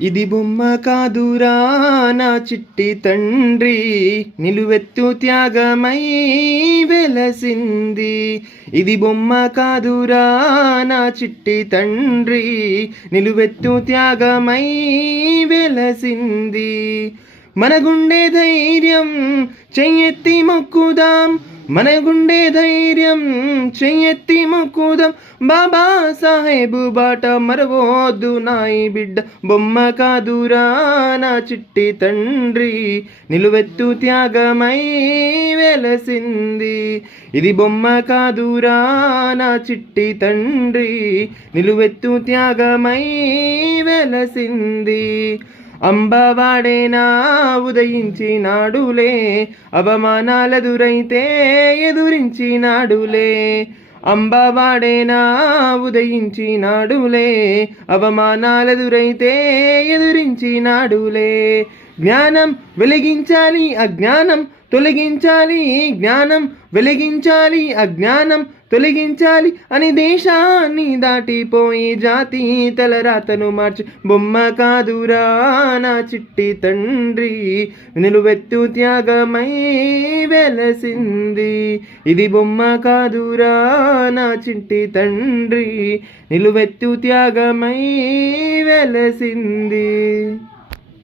ఇది బొమ్మ కాదురా నా చిట్టి తండ్రి, నిలువెత్తు త్యాగమై వెలసింది. ఇది బొమ్మ కాదురా నా చిట్టి తండ్రి, నిలువెత్తు త్యాగమై వెలసింది. మన గుండె ధైర్యం చెయ్యెత్తి మొక్కుదాం, మన గుండె ధైర్యం చెయ్యెత్తి మొక్కుదాం. బాబా సాహెబు బాట మరవోద్దు నాయి బిడ్డ, బొమ్మ కాదురా నా చిట్టి తండ్రి, నిలువెత్తు త్యాగమై వెలసింది. ఇది బొమ్మ కాదురా నా చిట్టి తండ్రి, నిలువెత్తు త్యాగమై వెలసింది. అంబవాడేనా ఉదయించినాడులే, అవమానాలెదురైతే ఎదురించినాడులే. అంబవాడేనా ఉదయించినాడులే, అవమానాలెదురైతే ఎదురించినాడులే. జ్ఞానం వెలిగించాలి అజ్ఞానం తొలగించాలి, జ్ఞానం వెలిగించాలి అజ్ఞానం తొలగించాలి అని దేశాన్ని దాటిపోయి జాతి తలరాతను మార్చి, బొమ్మ కాదురా నా చిట్టి తండ్రి, నిలువెత్తు త్యాగమై వెలసింది. ఇది బొమ్మ కాదురా నా చిట్టి తండ్రి, నిలువెత్తు త్యాగమై వెలసింది.